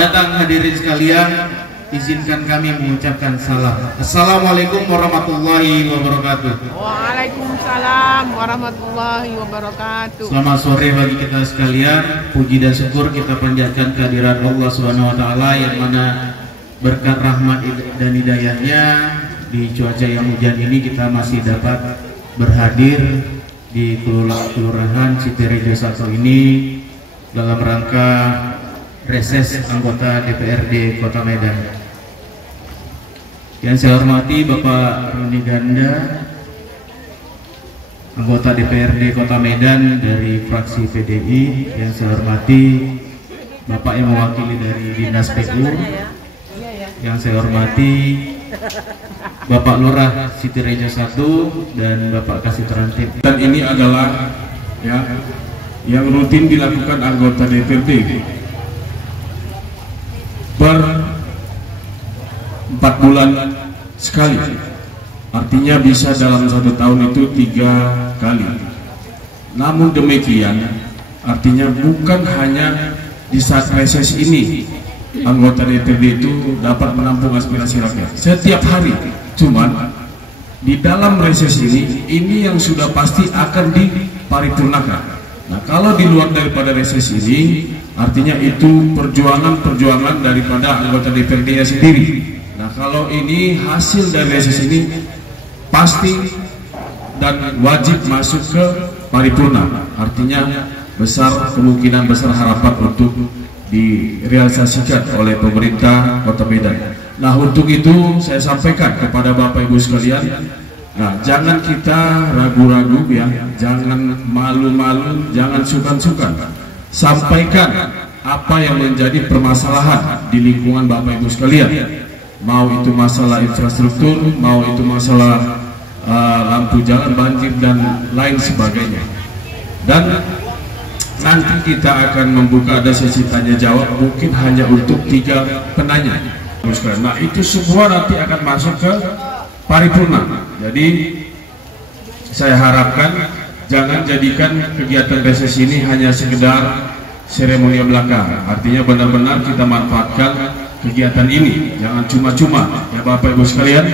datang hadirin sekalian, izinkan kami mengucapkan salam. Assalamualaikum warahmatullahi wabarakatuh. Waalaikumsalam warahmatullahi wabarakatuh. Selamat sore bagi kita sekalian. Puji dan syukur kita panjatkan kehadirat Allah Subhanahu wa taala yang mana berkat rahmat dan hidayahnya di cuaca yang hujan ini kita masih dapat berhadir di Kelurahan Citerejo 1 ini dalam rangka reses anggota DPRD Kota Medan. Yang saya hormati Bapak Roni Ganda, anggota DPRD Kota Medan dari fraksi PDI. Yang saya hormati Bapak yang mewakili dari Dinas PU. Yang saya hormati Bapak Lurah Citerejo 1 dan Bapak Kasih Terantip. Dan ini adalah ya yang rutin dilakukan anggota DPRD per 4 bulan sekali, artinya bisa dalam 1 tahun itu 3 kali. Namun demikian, artinya bukan hanya di saat reses ini anggota DPRD itu dapat menampung aspirasi rakyat setiap hari. Cuman di dalam reses ini yang sudah pasti akan diparipurnakan. Nah, kalau di luar daripada reses ini, artinya itu perjuangan daripada anggota DPRD-nya sendiri. Nah, kalau ini hasil dari reses ini pasti dan wajib masuk ke paripurna. Artinya kemungkinan besar harapan untuk direalisasikan oleh pemerintah Kota Medan. Nah, untuk itu saya sampaikan kepada Bapak Ibu sekalian, nah, jangan kita ragu-ragu ya, jangan malu-malu, jangan sungkan-sungkan. Sampaikan apa yang menjadi permasalahan di lingkungan Bapak Ibu sekalian. Mau itu masalah infrastruktur, mau itu masalah lampu jalan, banjir dan lain sebagainya. Dan nanti kita akan membuka ada sesi tanya jawab mungkin hanya untuk 3 penanya. Nah, itu semua nanti akan masuk ke paripurna. Jadi saya harapkan jangan jadikan kegiatan reses ini hanya sekedar seremonial belaka. Artinya benar-benar kita manfaatkan kegiatan ini, jangan cuma-cuma ya Bapak Ibu sekalian.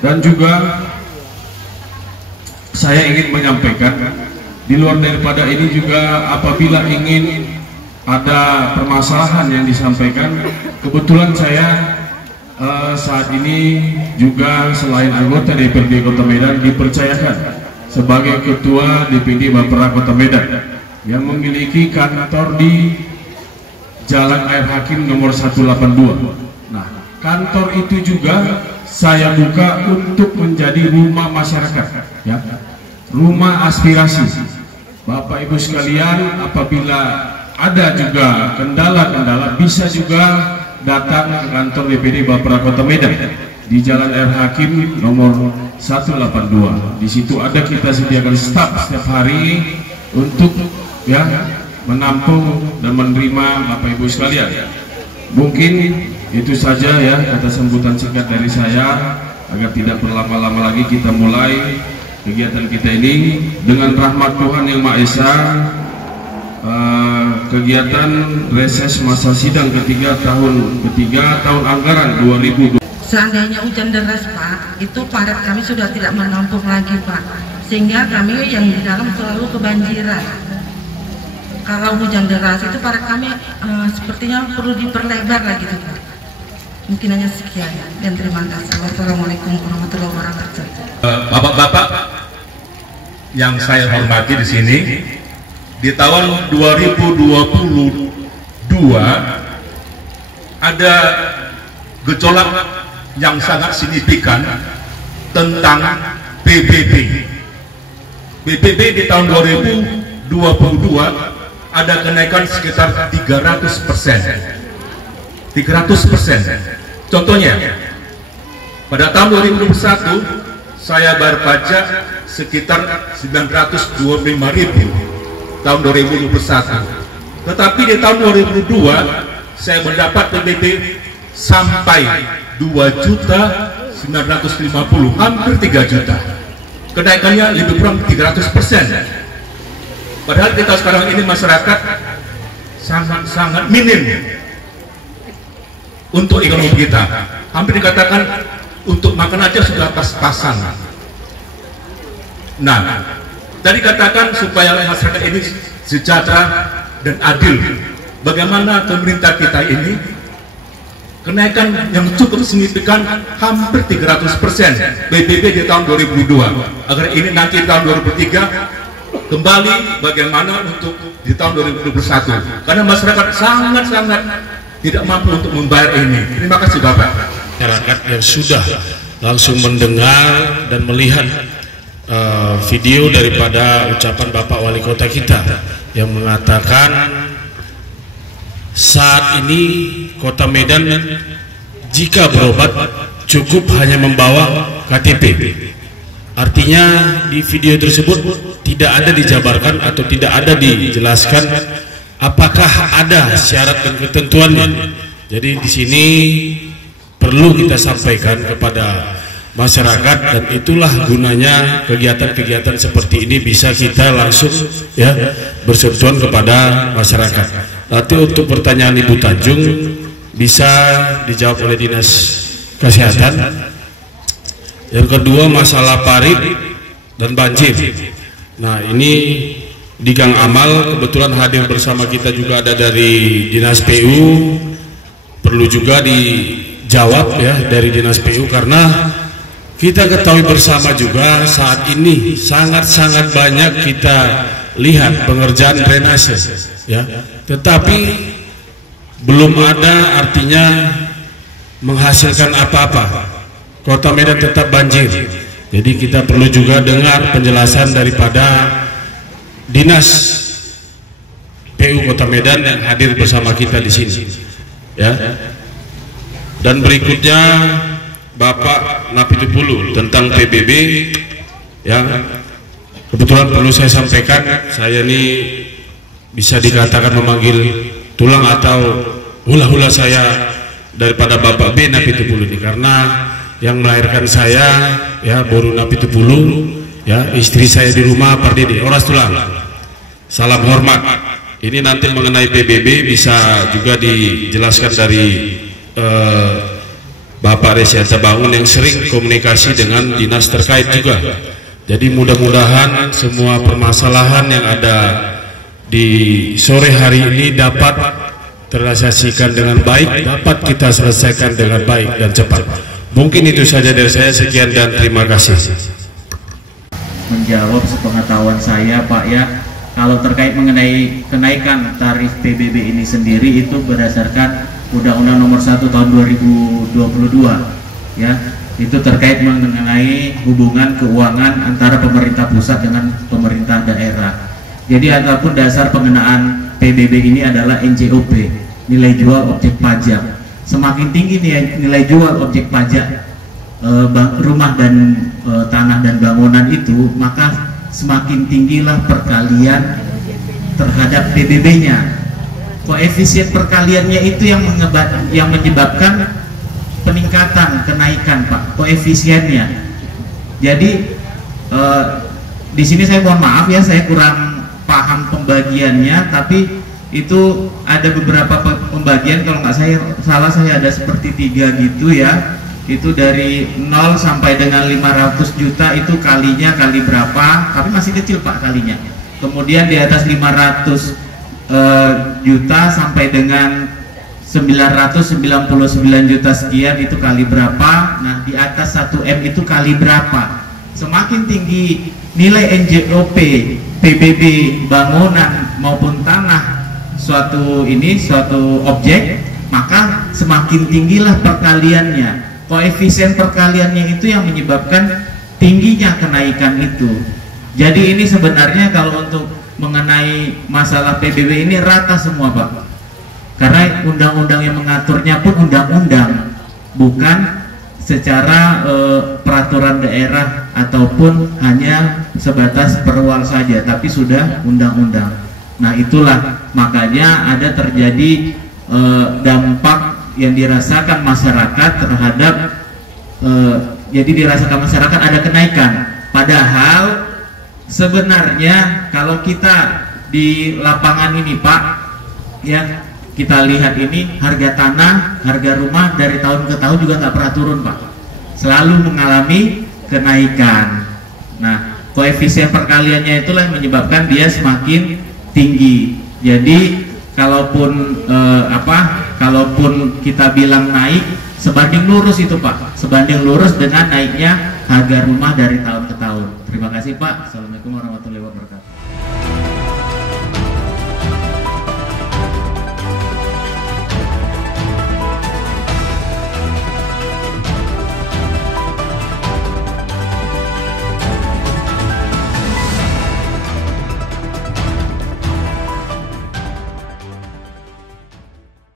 Dan juga saya ingin menyampaikan di luar daripada ini juga, apabila ingin ada permasalahan yang disampaikan, kebetulan saya saat ini juga selain anggota DPRD Kota Medan dipercayakan sebagai Ketua DPD Bapera Kota Medan yang memiliki kantor di Jalan Air Hakim nomor 182. Nah, kantor itu juga saya buka untuk menjadi rumah masyarakat ya, rumah aspirasi. Bapak Ibu sekalian, apabila ada juga kendala-kendala bisa juga datang ke kantor DPD Bapera Kota Medan di Jalan Air Hakim nomor 182. Di situ ada kita sediakan staf setiap hari untuk ya menampung dan menerima Bapak Ibu sekalian. Mungkin itu saja ya kata sambutan singkat dari saya, agar tidak berlama-lama lagi kita mulai kegiatan kita ini dengan rahmat Tuhan Yang Maha Esa. Kegiatan reses masa sidang ketiga tahun anggaran 2020. Seandainya hujan deras Pak, itu padat kami sudah tidak menampung lagi Pak, sehingga kami yang di dalam selalu kebanjiran. Kalau hujan deras itu padat kami sepertinya perlu diperlebar lagi Pak. Mungkin hanya sekian dan terima kasih. Wassalamualaikum warahmatullahi wabarakatuh. Bapak-bapak yang saya hormati di sini, di tahun 2022 ada gejolak yang sangat signifikan tentang PBB. PBB di tahun 2022 ada kenaikan sekitar 300%. 300%. Contohnya, pada tahun 2021 saya bayar pajak sekitar 925.000 tahun 2021. Tetapi di tahun 2002 saya mendapat PBB sampai 2.950.000, hampir 3 juta. Kenaikannya lebih kurang 300%. Padahal kita sekarang ini masyarakat sangat minim untuk ekonomi kita. Hampir dikatakan untuk makan aja sudah pas-pasan. Nah, tadi katakan supaya masyarakat ini sejahtera dan adil. Bagaimana pemerintah kita ini kenaikan yang cukup signifikan, hampir 300% PBB di tahun 2002, agar ini nanti tahun 2003 kembali bagaimana untuk di tahun 2021, karena masyarakat sangat-sangat tidak mampu untuk membayar ini. Terima kasih Bapak. Masyarakat yang sudah langsung mendengar dan melihat video daripada ucapan Bapak Wali Kota kita yang mengatakan saat ini Kota Medan jika berobat cukup hanya membawa KTP. Artinya di video tersebut tidak ada dijabarkan atau tidak ada dijelaskan apakah ada syarat dan ketentuannya. Jadi di sini perlu kita sampaikan kepada masyarakat, dan itulah gunanya kegiatan-kegiatan seperti ini bisa kita langsung ya bersentuhan kepada masyarakat. Nanti untuk pertanyaan Ibu Tanjung bisa dijawab oleh Dinas Kesehatan. Yang kedua masalah parit dan banjir. Nah ini di Gang Amal kebetulan hadir bersama kita juga ada dari Dinas PU, perlu juga dijawab ya dari Dinas PU, karena kita ketahui bersama juga saat ini sangat-sangat banyak kita lihat pengerjaan drainase ya, tetapi belum ada artinya menghasilkan apa-apa. Kota Medan tetap banjir. Jadi kita perlu juga dengar penjelasan daripada Dinas PU Kota Medan yang hadir bersama kita di sini ya. Dan berikutnya Bapak Napitupulu tentang PBB ya. Kebetulan perlu saya sampaikan, saya ini bisa dikatakan memanggil tulang atau hula-hula saya daripada Bapak B Napitupulu ini, karena yang melahirkan saya ya Boru Napitupulu ya, istri saya di rumah Pardede Oras Tulang. Salam hormat. Ini nanti mengenai PBB bisa juga dijelaskan dari Bapak Resiansa Bangun yang sering komunikasi dengan dinas terkait juga. Jadi mudah-mudahan semua permasalahan yang ada di sore hari ini dapat terrealisasikan dengan baik, dapat kita selesaikan dengan baik dan cepat. Mungkin itu saja dari saya, sekian dan terima kasih. Menjawab sepengetahuan saya Pak ya, kalau terkait mengenai kenaikan tarif PBB ini sendiri itu berdasarkan Undang-Undang Nomor 1 Tahun 2022 ya, itu terkait mengenai hubungan keuangan antara pemerintah pusat dengan pemerintah daerah. Jadi ataupun dasar pengenaan PBB ini adalah NJOP, nilai jual objek pajak. Semakin tinggi nilai jual objek pajak rumah dan tanah dan bangunan itu, maka semakin tinggilah perkalian terhadap PBB-nya. Koefisien perkaliannya itu yang menyebabkan peningkatan kenaikan Pak, koefisiennya. Jadi di sini saya mohon maaf ya, saya kurang paham pembagiannya, tapi itu ada beberapa pembagian, kalau nggak salah saya ada seperti 3 gitu ya. Itu dari 0 sampai dengan 500 juta itu kalinya kali berapa, tapi masih kecil Pak kalinya. Kemudian di atas 500 juta sampai dengan 999 juta sekian itu kali berapa. Nah di atas 1M itu kali berapa. Semakin tinggi nilai NJOP, PBB bangunan maupun tanah suatu objek, maka semakin tinggilah perkaliannya. Koefisien perkaliannya itu yang menyebabkan tingginya kenaikan itu. Jadi ini sebenarnya kalau untuk mengenai masalah PBB ini rata semua Pak, karena undang-undang yang mengaturnya pun undang-undang, bukan secara peraturan daerah ataupun hanya sebatas perwal saja, tapi sudah undang-undang. Nah itulah makanya ada terjadi dampak yang dirasakan masyarakat terhadap jadi dirasakan masyarakat ada kenaikan, padahal sebenarnya kalau kita di lapangan ini Pak ya, kita lihat ini harga tanah, harga rumah dari tahun ke tahun juga nggak pernah turun Pak, selalu mengalami kenaikan. Nah, koefisien perkaliannya itulah yang menyebabkan dia semakin tinggi. Jadi kalaupun kalaupun kita bilang naik, sebanding lurus itu Pak, sebanding lurus dengan naiknya harga rumah dari tahun ke tahun. Terima kasih Pak. Assalamualaikum warahmatullahi wabarakatuh.